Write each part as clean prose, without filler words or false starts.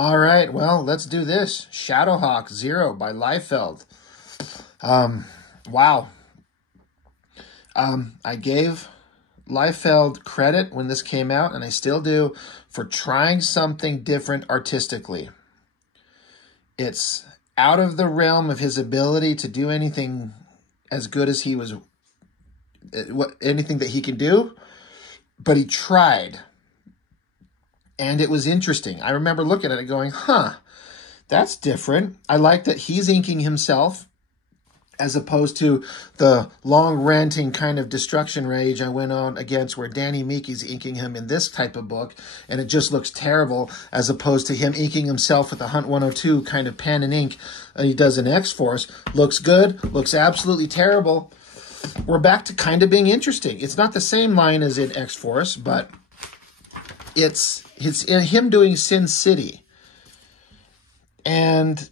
All right, well, let's do this. Shadowhawk 0 by Liefeld. Wow. I gave Liefeld credit when this came out, and I still do, for trying something different artistically. It's out of the realm of his ability to do anything as good as he was, anything that he can do, but he tried. And it was interesting. I remember looking at it going, huh, that's different. I like that he's inking himself as opposed to the long ranting kind of destruction rage I went on against where Danny Meeky's inking him in this type of book, and it just looks terrible, as opposed to him inking himself with the Hunt 102 kind of pen and ink he does in X-Force. Looks good, looks absolutely terrible. We're back to kind of being interesting. It's not the same line as in X-Force, but it's him doing Sin City. And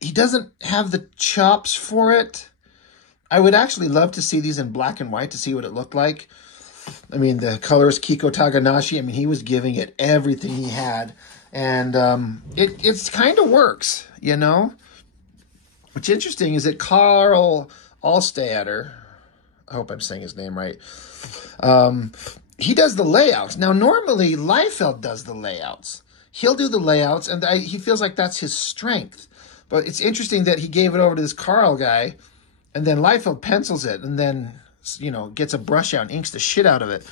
he doesn't have the chops for it. I would actually love to see these in black and white to see what it looked like. I mean, the colorist Kiko Taganashi, I mean, he was giving it everything he had. And it's kind of works, you know? What's interesting is that Carl Allstader, I hope I'm saying his name right, he does the layouts. Now, normally, Liefeld does the layouts. He'll do the layouts, and he feels like that's his strength. But it's interesting that he gave it over to this Carl guy, and then Liefeld pencils it, and then, you know, gets a brush out and inks the shit out of it.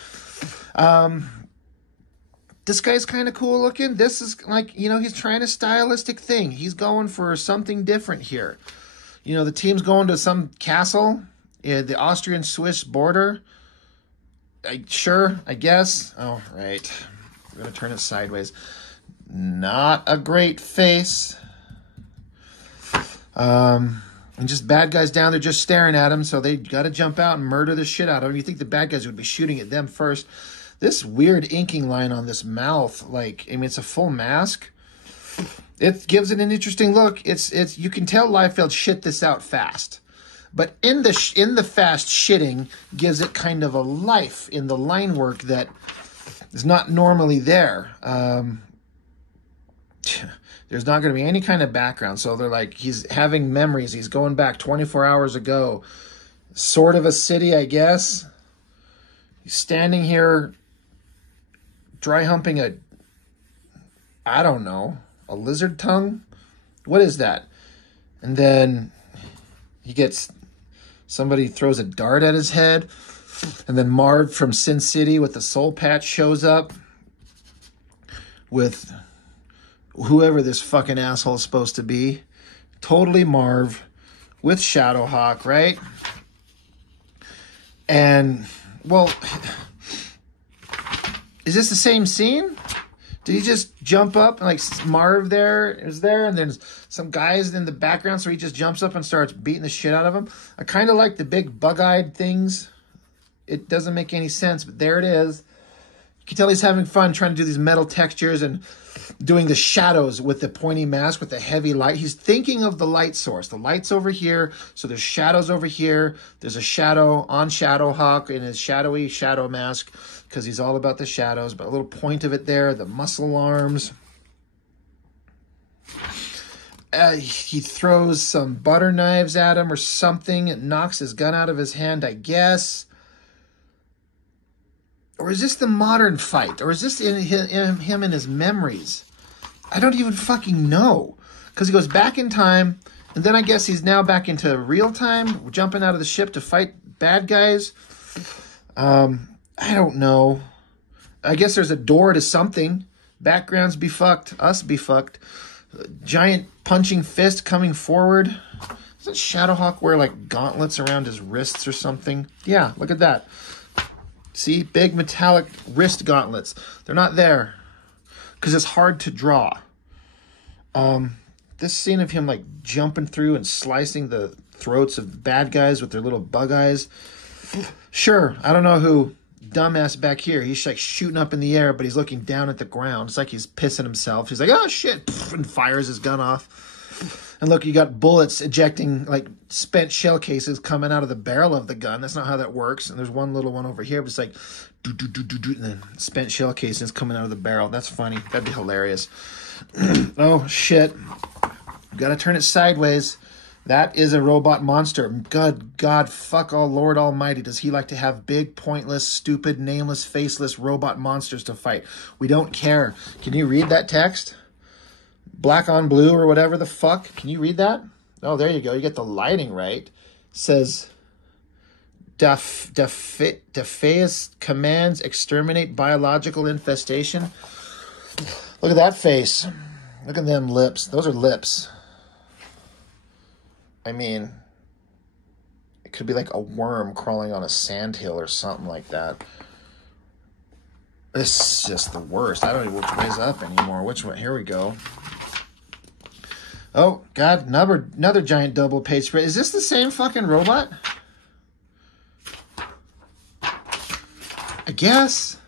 This guy's kind of cool looking. This is like, you know, he's trying a stylistic thing. He's going for something different here. You know, the team's going to some castle in the Austrian-Swiss border. Sure, I guess. Oh, right. I'm going to turn it sideways. Not a great face. And just bad guys down there just staring at him, so they got to jump out and murder the shit out of him. You think the bad guys would be shooting at them first. This weird inking line on this mouth, like, I mean, it's a full mask. It gives it an interesting look. It's you can tell Liefeld shit this out fast. But in the fast shitting gives it kind of a life in the line work that is not normally there. There's not going to be any kind of background. So they're like, he's having memories. He's going back 24 hours ago. Sort of a city, I guess. He's standing here dry humping I don't know, a lizard tongue? What is that? And then he gets, somebody throws a dart at his head. And then Marv from Sin City with the soul patch shows up with whoever this fucking asshole is supposed to be. Totally Marv with Shadowhawk, right? And, well, is this the same scene? Did he just jump up and, like, Marv there is there, and then some guys in the background, so he just jumps up and starts beating the shit out of him? I kind of like the big bug-eyed things. It doesn't make any sense, but there it is. You can tell he's having fun trying to do these metal textures and doing the shadows with the pointy mask with the heavy light. He's thinking of the light source. The light's over here, so there's shadows over here. There's a shadow on Shadowhawk in his shadowy shadow mask because he's all about the shadows, but a little point of it there, the muscle arms. He throws some butter knives at him or something. It knocks his gun out of his hand, I guess. Or is this the modern fight? Or is this in him in his memories? I don't even fucking know. Because he goes back in time, and then I guess he's now back into real time, jumping out of the ship to fight bad guys. I don't know. I guess there's a door to something. Backgrounds be fucked. Us be fucked. Giant punching fist coming forward. Doesn't Shadowhawk wear like gauntlets around his wrists or something? Yeah, look at that. See, big metallic wrist gauntlets. They're not there because it's hard to draw. This scene of him like jumping through and slicing the throats of bad guys with their little bug eyes. Sure, I don't know who dumbass back here. He's like shooting up in the air, but he's looking down at the ground. It's like he's pissing himself. He's like, oh shit, and fires his gun off. And look, you got bullets ejecting, like spent shell cases coming out of the barrel of the gun. That's not how that works. And there's one little one over here, but it's like, do, do, do, do, do, and then spent shell cases coming out of the barrel. That's funny. That'd be hilarious. Oh, shit. Gotta turn it sideways. That is a robot monster. Good God, fuck all Lord Almighty. Does he like to have big, pointless, stupid, nameless, faceless robot monsters to fight? We don't care. Can you read that text? Black on blue or whatever the fuck. Can you read that? Oh, there you go. You get the lighting right. It says, Defeus commands exterminate biological infestation. Look at that face. Look at them lips. Those are lips. I mean, it could be like a worm crawling on a sandhill or something like that. This is just the worst. I don't know which way's up anymore. Which one? Here we go. Oh, God, another giant double page spread. Is this the same fucking robot? I guess.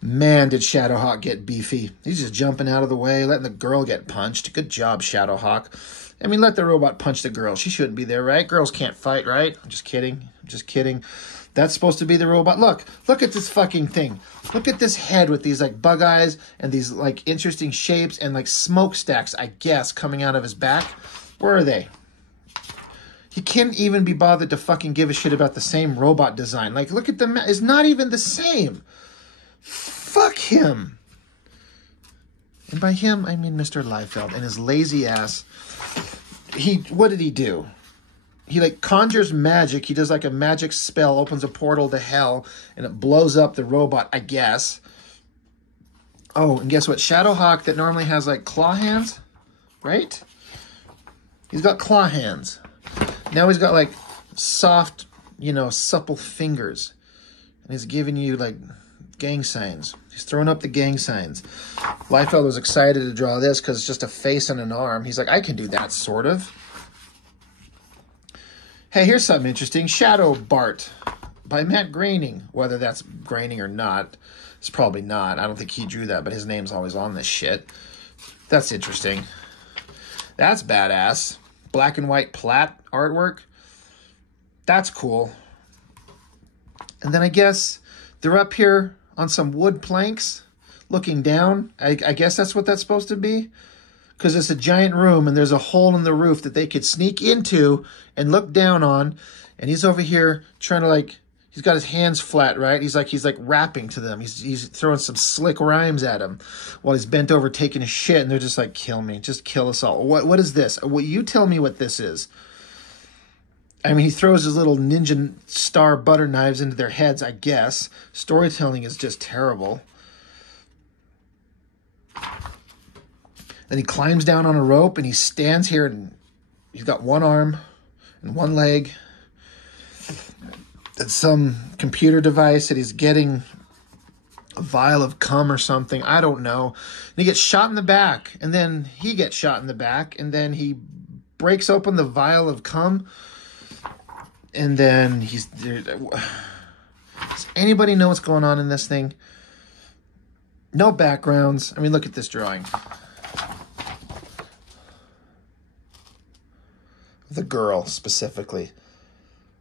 Man, did Shadowhawk get beefy. He's just jumping out of the way, letting the girl get punched. Good job, Shadowhawk. I mean, let the robot punch the girl. She shouldn't be there, right? Girls can't fight, right? I'm just kidding. I'm just kidding. That's supposed to be the robot. Look at this fucking thing. Look at this head with these like bug eyes and these like interesting shapes and like smokestacks, I guess, coming out of his back. Where are they? He can't even be bothered to fucking give a shit about the same robot design. Like, look at the it's not even the same. Fuck him. And by him, I mean Mr. Liefeld and his lazy ass. What did he do? He like conjures magic. He does like a magic spell, opens a portal to hell, and it blows up the robot, I guess. Oh, and guess what? Shadowhawk that normally has like claw hands, right? He's got claw hands. Now he's got like soft, supple fingers. And he's giving you like gang signs. He's throwing up the gang signs. Liefeld was excited to draw this because it's just a face and an arm. He's like, I can do that, sort of. Hey, here's something interesting. Shadow Bart by Matt Groening. Whether that's Groening or not, it's probably not. I don't think he drew that, but his name's always on this shit. That's interesting. That's badass. Black and white plaid artwork. That's cool. And then I guess they're up here on some wood planks looking down. I guess that's what that's supposed to be. Because it's a giant room and there's a hole in the roof that they could sneak into and look down on. And he's over here trying to like, he's got his hands flat, right? He's like rapping to them. He's throwing some slick rhymes at him while he's bent over taking a shit. And they're just like, kill me, just kill us all. What is this? You tell me what this is. I mean, he throws his little ninja star butter knives into their heads, I guess. Storytelling is just terrible. Then he climbs down on a rope and he stands here and he's got one arm and one leg. It's some computer device that he's getting a vial of cum or something. I don't know. And he gets shot in the back and then he gets shot in the back and then he breaks open the vial of cum and then he's there. Does anybody know what's going on in this thing? No backgrounds. I mean, look at this drawing. The girl, specifically.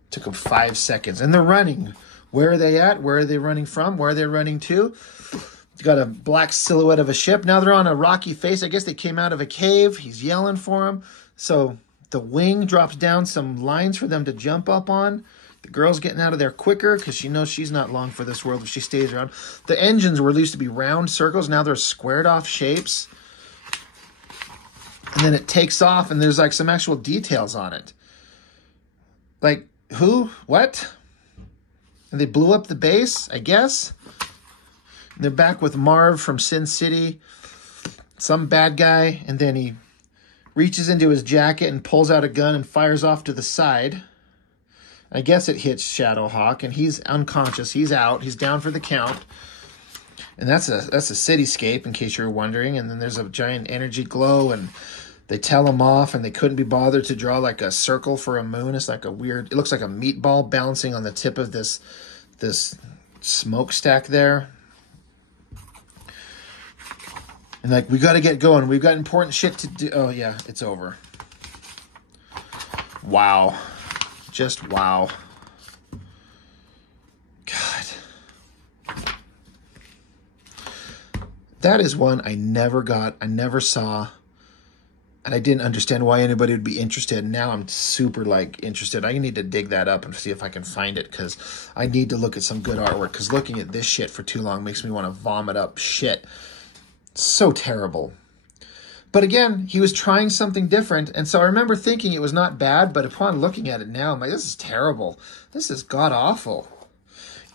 Took them 5 seconds. And they're running. Where are they at? Where are they running from? Where are they running to? You got a black silhouette of a ship. Now they're on a rocky face. I guess they came out of a cave. He's yelling for them. So the wing drops down some lines for them to jump up on. The girl's getting out of there quicker because she knows she's not long for this world if she stays around. The engines used to be round circles. Now they're squared off shapes. And then it takes off and there's like some actual details on it. Like, who? What? And they blew up the base, I guess. And they're back with Marv from Sin City. Some bad guy. And then he reaches into his jacket and pulls out a gun and fires off to the side. I guess it hits Shadowhawk and he's unconscious. He's out. He's down for the count. And that's a cityscape, in case you're wondering. And then there's a giant energy glow, and they tell him off, and they couldn't be bothered to draw like a circle for a moon. It's like a weird, it looks like a meatball bouncing on the tip of this smokestack there. And like, we got to get going. We've got important shit to do. Oh, yeah, it's over. Wow. Just wow. God. That is one I never got. I never saw. And I didn't understand why anybody would be interested. Now I'm super, like, interested. I need to dig that up and see if I can find it, because I need to look at some good artwork, because looking at this shit for too long makes me want to vomit up shit. So terrible. But again, he was trying something different, and so I remember thinking it was not bad, but upon looking at it now, I'm like, this is terrible. This is god-awful.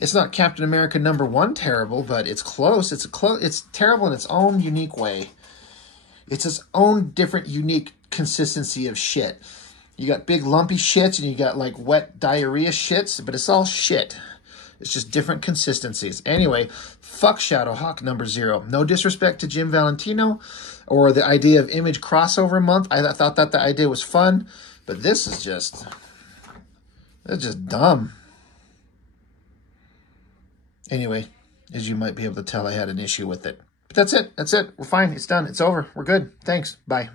It's not Captain America #1 terrible, but it's close. It's terrible in its own unique way. It's its own different, unique consistency of shit. You got big lumpy shits, and you got like wet diarrhea shits, but it's all shit. It's just different consistencies. Anyway, fuck Shadowhawk #0. No disrespect to Jim Valentino or the idea of Image crossover month. I thought that the idea was fun, but this is just, it's just dumb. Anyway, as you might be able to tell, I had an issue with it. But that's it. That's it. We're fine. It's done. It's over. We're good. Thanks. Bye.